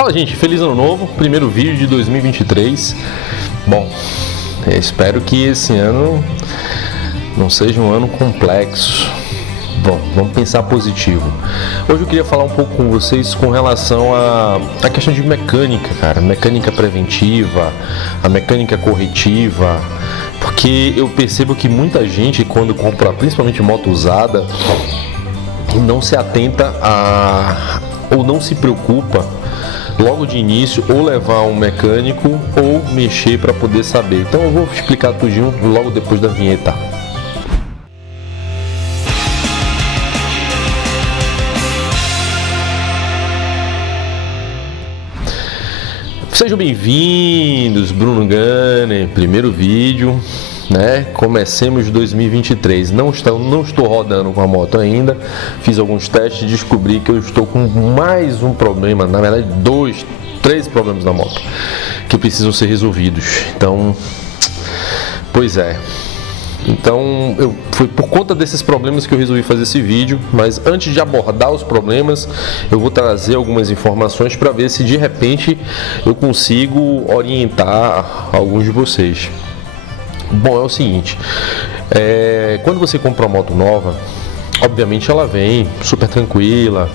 Fala, gente, feliz ano novo, primeiro vídeo de 2023. Bom, espero que esse ano não seja um ano complexo. Bom, vamos pensar positivo. Hoje eu queria falar um pouco com vocês com relação à questão de mecânica, cara. Mecânica preventiva, a mecânica corretiva. Porque eu percebo que muita gente, quando compra principalmente moto usada, não se atenta ou não se preocupa logo de início, ou levar um mecânico ou mexer para poder saber. Então eu vou explicar tudinho logo depois da vinheta. Sejam bem-vindos, Bruno Gunner, primeiro vídeo, né? Comecemos 2023. Não estou rodando com a moto ainda. Fiz alguns testes e descobri que eu estou com mais um problema, na verdade 3 problemas na moto que precisam ser resolvidos. Então, pois é. Então, foi por conta desses problemas que eu resolvi fazer esse vídeo, mas antes de abordar os problemas, eu vou trazer algumas informações para ver se de repente eu consigo orientar alguns de vocês. Bom, é o seguinte, quando você compra uma moto nova, obviamente ela vem super tranquila,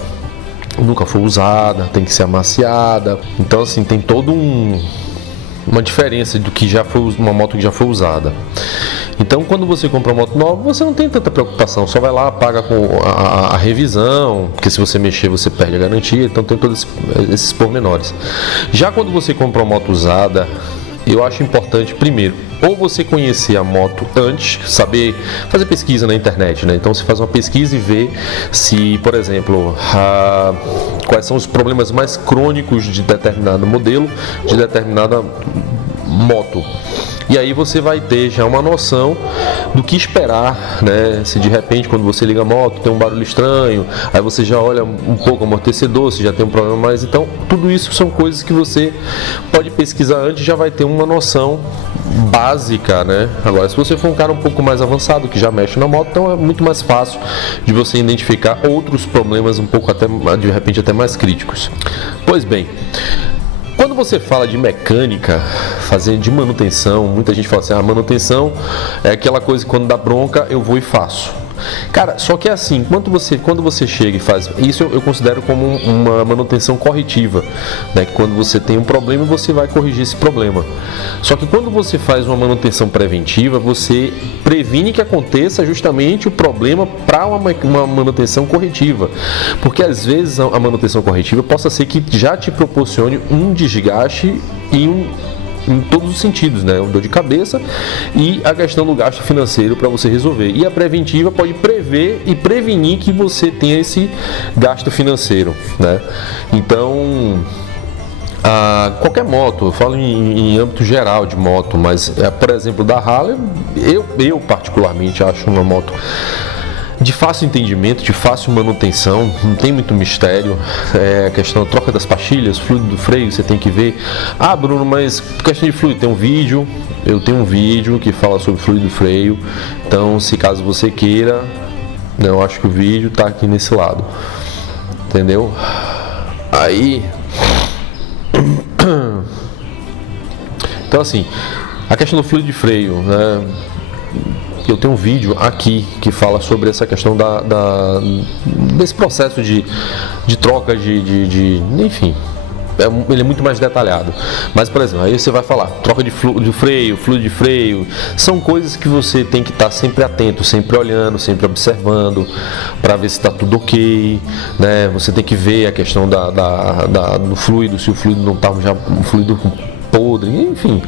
nunca foi usada, tem que ser amaciada, então assim, tem todo uma diferença do que já foi uma moto que já foi usada. Então, quando você compra uma moto nova, você não tem tanta preocupação, só vai lá, paga com a revisão, porque se você mexer, você perde a garantia, então tem todos esses pormenores. Já quando você compra uma moto usada, eu acho importante, primeiro, ou você conhecer a moto antes, saber fazer pesquisa na internet, né? Então você faz uma pesquisa e vê se, por exemplo, quais são os problemas mais crônicos de determinado modelo, de determinada moto. E aí você vai ter já uma noção do que esperar, né? Se de repente quando você liga a moto tem um barulho estranho, aí você já olha um pouco o amortecedor, se já tem um problema mais. Então tudo isso são coisas que você pode pesquisar antes e já vai ter uma noção básica, né? Agora, se você for um cara um pouco mais avançado que já mexe na moto, então é muito mais fácil de você identificar outros problemas um pouco até de repente até mais críticos. Pois bem, quando você fala de mecânica, fazer de manutenção, muita gente fala assim, manutenção é aquela coisa que quando dá bronca eu vou e faço. Cara, só que é assim, quando você chega e faz, isso eu considero como uma manutenção corretiva, né? Que quando você tem um problema, você vai corrigir esse problema. Só que quando você faz uma manutenção preventiva, você previne que aconteça justamente o problema para uma manutenção corretiva. Porque às vezes a manutenção corretiva possa ser que já te proporcione um desgaste em todos os sentidos, né? Dor de cabeça e a questão do gasto financeiro para você resolver. E a preventiva pode prever e prevenir que você tenha esse gasto financeiro, né? Então, qualquer moto, eu falo em âmbito geral de moto, mas por exemplo da Harley, eu particularmente acho uma moto de fácil entendimento, de fácil manutenção, não tem muito mistério. A questão da troca das pastilhas, fluido do freio, você tem que ver. Bruno, mas questão de fluido, eu tenho um vídeo que fala sobre fluido do freio. Então, se caso você queira, eu acho que o vídeo tá aqui nesse lado, entendeu? Aí, então assim, a questão do fluido de freio, né? Eu tenho um vídeo aqui que fala sobre essa questão desse processo de troca enfim, ele é muito mais detalhado. Mas, por exemplo, aí você vai falar troca de freio, fluido de freio, são coisas que você tem que estar sempre atento, sempre olhando, sempre observando para ver se está tudo ok, né? Você tem que ver a questão do fluido, se o fluido não está já um fluido podre, enfim.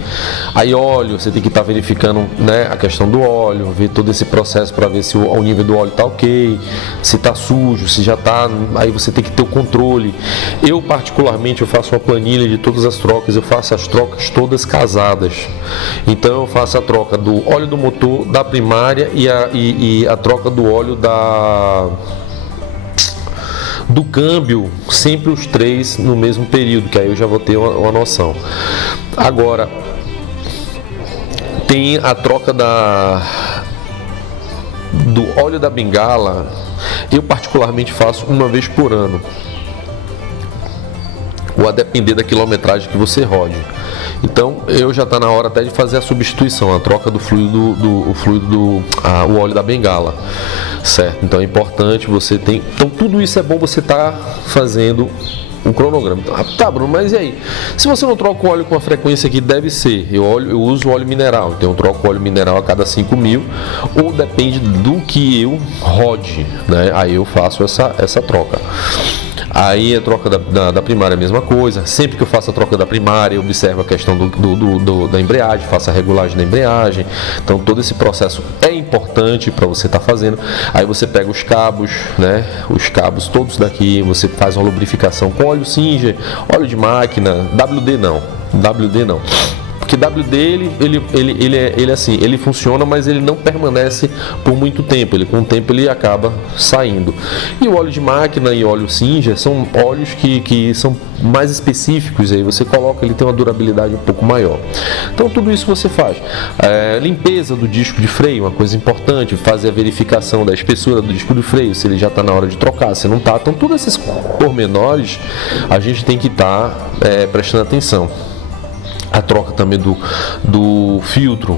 Aí óleo, você tem que estar verificando, né, a questão do óleo, ver todo esse processo para ver se o nível do óleo está ok, se está sujo, se já está, aí você tem que ter o controle. Eu particularmente eu faço uma planilha de todas as trocas, eu faço as trocas todas casadas. Então eu faço a troca do óleo do motor, da primária e a troca do óleo do câmbio, sempre os 3 no mesmo período, que aí eu já vou ter uma noção. Agora, tem a troca do óleo da bengala, eu particularmente faço uma vez por ano. ou a depender da quilometragem que você rode. Então, eu já está na hora até de fazer a substituição, a troca do fluido, o óleo da bengala, certo? Então, é importante você ter... Então, tudo isso é bom você estar fazendo um cronograma. Então, tá, Bruno, mas e aí? Se você não troca o óleo com a frequência que deve ser, eu uso óleo mineral, então eu troco o óleo mineral a cada 5.000, ou depende do que eu rode, né? Aí eu faço essa troca. Aí a troca da primária é a mesma coisa. Sempre que eu faço a troca da primária, eu observo a questão da embreagem, faço a regulagem da embreagem. Então todo esse processo é importante para você estar fazendo. Aí você pega os cabos, né? Os cabos todos daqui, você faz uma lubrificação com óleo Singer, óleo de máquina, WD não. Porque WD ele assim, ele funciona, mas ele não permanece por muito tempo. Com o tempo ele acaba saindo. E o óleo de máquina e óleo Singer são óleos que são mais específicos. Aí você coloca, ele tem uma durabilidade um pouco maior. Então tudo isso você faz. Limpeza do disco de freio, uma coisa importante. Fazer a verificação da espessura do disco de freio, se ele já está na hora de trocar, se não está. Então todos esses pormenores a gente tem que estar prestando atenção. A troca também do filtro,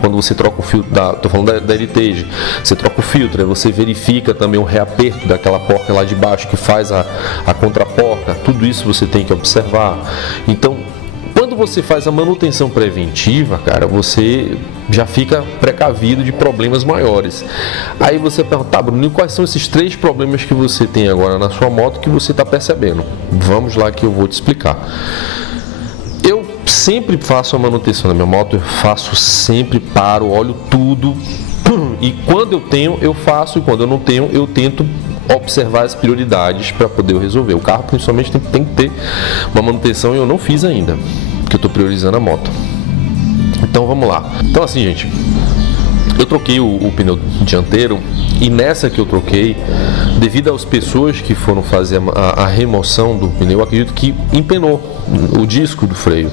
quando você troca o filtro, estou falando da heritage, você troca o filtro, aí você verifica também o reaperto daquela porca lá de baixo que faz a contraporca, tudo isso você tem que observar. Então, quando você faz a manutenção preventiva, cara, você já fica precavido de problemas maiores. Aí você pergunta, tá, Bruno, quais são esses 3 problemas que você tem agora na sua moto que você está percebendo? Vamos lá que eu vou te explicar. Eu sempre faço a manutenção da minha moto, eu faço sempre, paro, olho tudo, e quando eu tenho, eu faço, e quando eu não tenho, eu tento observar as prioridades para poder resolver. O carro principalmente tem que ter uma manutenção, e eu não fiz ainda, porque eu estou priorizando a moto. Então vamos lá. Então assim, gente, eu troquei o pneu dianteiro, e nessa que eu troquei, devido às pessoas que foram fazer a remoção do pneu, eu acredito que empenou o disco do freio.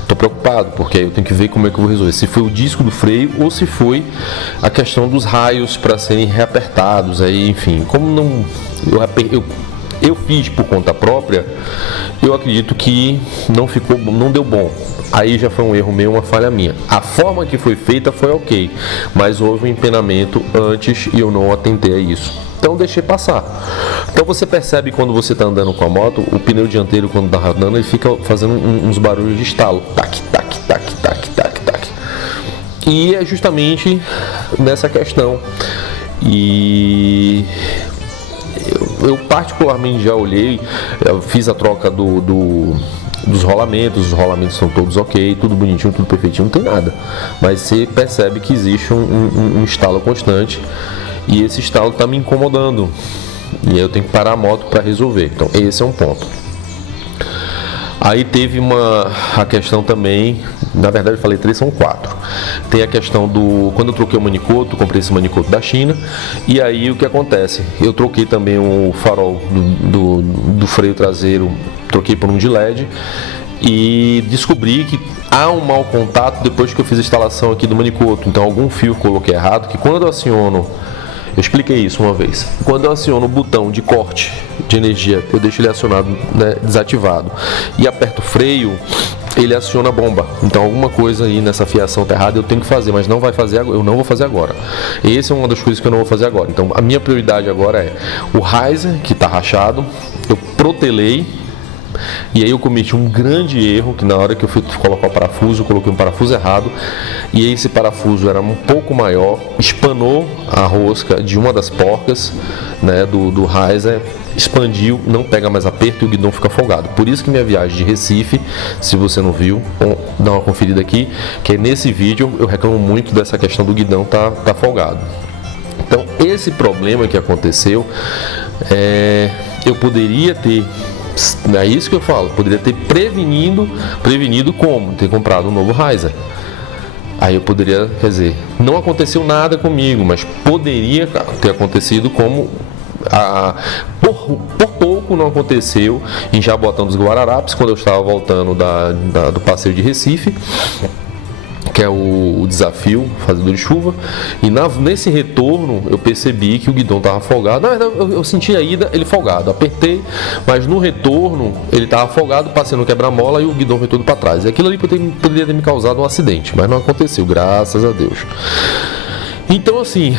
Estou preocupado, porque aí eu tenho que ver como é que eu vou resolver. Se foi o disco do freio ou se foi a questão dos raios para serem reapertados. Aí, enfim, como não eu fiz por conta própria, eu acredito que não deu bom. Aí já foi um erro meu, uma falha minha. A forma que foi feita foi ok, mas houve um empenamento antes e eu não atentei a isso. Então deixei passar. Então você percebe quando você está andando com a moto, o pneu dianteiro quando está rodando, ele fica fazendo uns barulhos de estalo. Tac, tac, tac, tac, tac, tac. E é justamente nessa questão. E eu particularmente já olhei, eu fiz a troca dos rolamentos, os rolamentos são todos ok, tudo bonitinho, tudo perfeitinho, não tem nada. Mas você percebe que existe um estalo constante e esse estalo está me incomodando. E aí eu tenho que parar a moto para resolver. Então esse é um ponto. Aí teve a questão também, na verdade eu falei 3, são 4. Tem a questão quando eu troquei o manicoto, comprei esse manicoto da China, e aí o que acontece? Eu troquei também o farol do freio traseiro, troquei por um de LED, e descobri que há um mau contato depois que eu fiz a instalação aqui do manicoto. Então algum fio coloquei errado, que quando eu aciono, eu expliquei isso uma vez, quando eu aciono o botão de corte de energia, eu deixo ele acionado, né, desativado, e aperto o freio, ele aciona a bomba. Então alguma coisa aí nessa fiação tá errada, eu tenho que fazer, mas eu não vou fazer agora. Essa é uma das coisas que eu não vou fazer agora. Então a minha prioridade agora é o riser, que está rachado, eu protelei. E aí eu cometi um grande erro, que na hora que eu fui colocar o parafuso, eu coloquei um parafuso errado, e aí esse parafuso era um pouco maior, espanou a rosca de uma das porcas, né, do riser, expandiu, não pega mais aperto e o guidão fica folgado. Por isso que minha viagem de Recife, se você não viu, dá uma conferida aqui, que nesse vídeo eu reclamo muito dessa questão do guidão tá folgado. Então esse problema que aconteceu, eu poderia ter... É isso que eu falo, poderia ter prevenido como? Ter comprado um novo riser. Aí eu poderia, quer dizer, não aconteceu nada comigo, mas poderia ter acontecido como por pouco não aconteceu em Jaboatão dos Guararapes, quando eu estava voltando do passeio de Recife, que é o desafio Fazedor de Chuva, e nesse retorno eu percebi que o guidão estava folgado. Na verdade, eu senti a ida ele folgado, apertei, mas no retorno ele estava folgado, passei no quebra-mola e o guidão veio todo para trás. E aquilo ali poderia ter me causado um acidente, mas não aconteceu, graças a Deus. Então assim,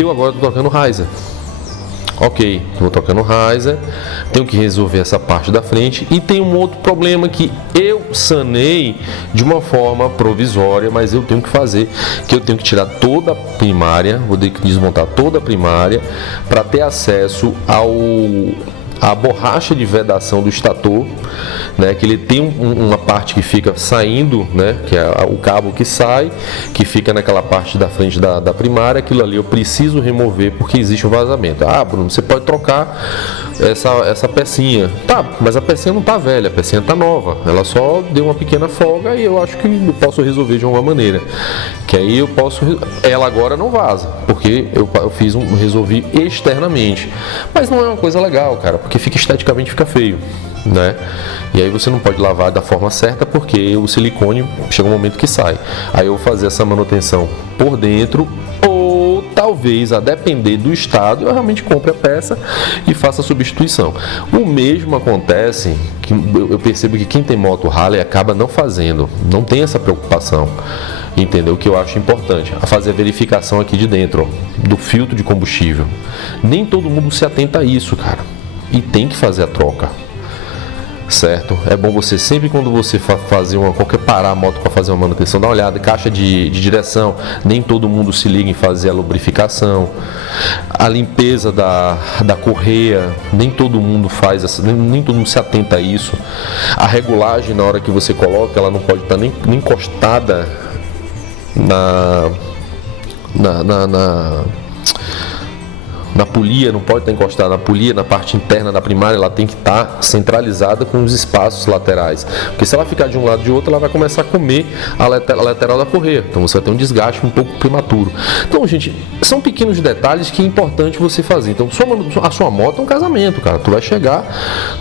eu agora estou tocando Reiser. Ok, estou tocando Reiser, tenho que resolver essa parte da frente e tem um outro problema que eu sanei de uma forma provisória, mas eu tenho que fazer, que eu tenho que tirar toda a primária, vou ter que desmontar toda a primária para ter acesso a borracha de vedação do estator, né, que ele tem uma parte que fica saindo, né, que é o cabo que sai, que fica naquela parte da frente da primária. Aquilo ali eu preciso remover porque existe um vazamento. Ah, Bruno, você pode trocar essa pecinha. Tá, mas a pecinha não tá velha, a pecinha tá nova, ela só deu uma pequena folga e eu acho que eu posso resolver de alguma maneira, que aí eu posso, ela agora não vaza, porque eu resolvi externamente, mas não é uma coisa legal, cara, porque esteticamente fica feio, né? E aí você não pode lavar da forma certa porque o silicone chega um momento que sai. Aí eu vou fazer essa manutenção por dentro, ou talvez, a depender do estado, eu realmente compre a peça e faça a substituição. O mesmo acontece, que eu percebo que quem tem moto Harley acaba não fazendo, não tem essa preocupação. Entendeu? O que eu acho importante, a fazer a verificação aqui de dentro, ó, do filtro de combustível. Nem todo mundo se atenta a isso, cara. E tem que fazer a troca, certo? É bom você sempre, quando você fazer parar a moto para fazer uma manutenção, dar uma olhada, caixa de direção, nem todo mundo se liga em fazer a lubrificação, a limpeza da correia, nem todo mundo faz, nem todo mundo se atenta a isso. A regulagem, na hora que você coloca, ela não pode estar nem encostada na polia, não pode estar encostada na polia, na parte interna da primária, ela tem que estar centralizada com os espaços laterais, porque se ela ficar de um lado ou de outro, ela vai começar a comer a lateral da correia, então você vai ter um desgaste um pouco prematuro. Então, gente, são pequenos detalhes que é importante você fazer. Então, a sua moto é um casamento, cara, tu vai chegar,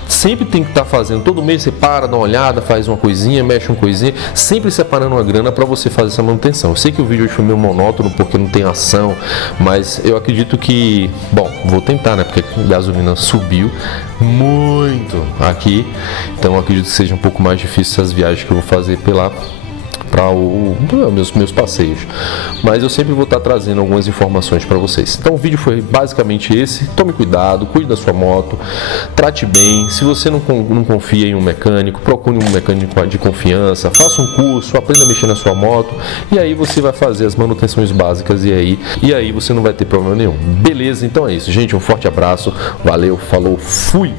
sempre tem que estar fazendo, todo mês você para, dá uma olhada, faz uma coisinha, mexe uma coisinha, sempre separando uma grana para você fazer essa manutenção. Eu sei que o vídeo hoje foi meio monótono porque não tem ação, mas eu acredito que, bom, vou tentar, né? Porque a gasolina subiu muito aqui, então eu acredito que seja um pouco mais difícil essas viagens que eu vou fazer para meus passeios, mas eu sempre vou estar trazendo algumas informações para vocês. Então o vídeo foi basicamente esse. Tome cuidado, cuide da sua moto, trate bem. Se você não confia em um mecânico, procure um mecânico de confiança, faça um curso, aprenda a mexer na sua moto, e aí você vai fazer as manutenções básicas e aí você não vai ter problema nenhum. Beleza? Então é isso, gente, um forte abraço, valeu, falou, fui!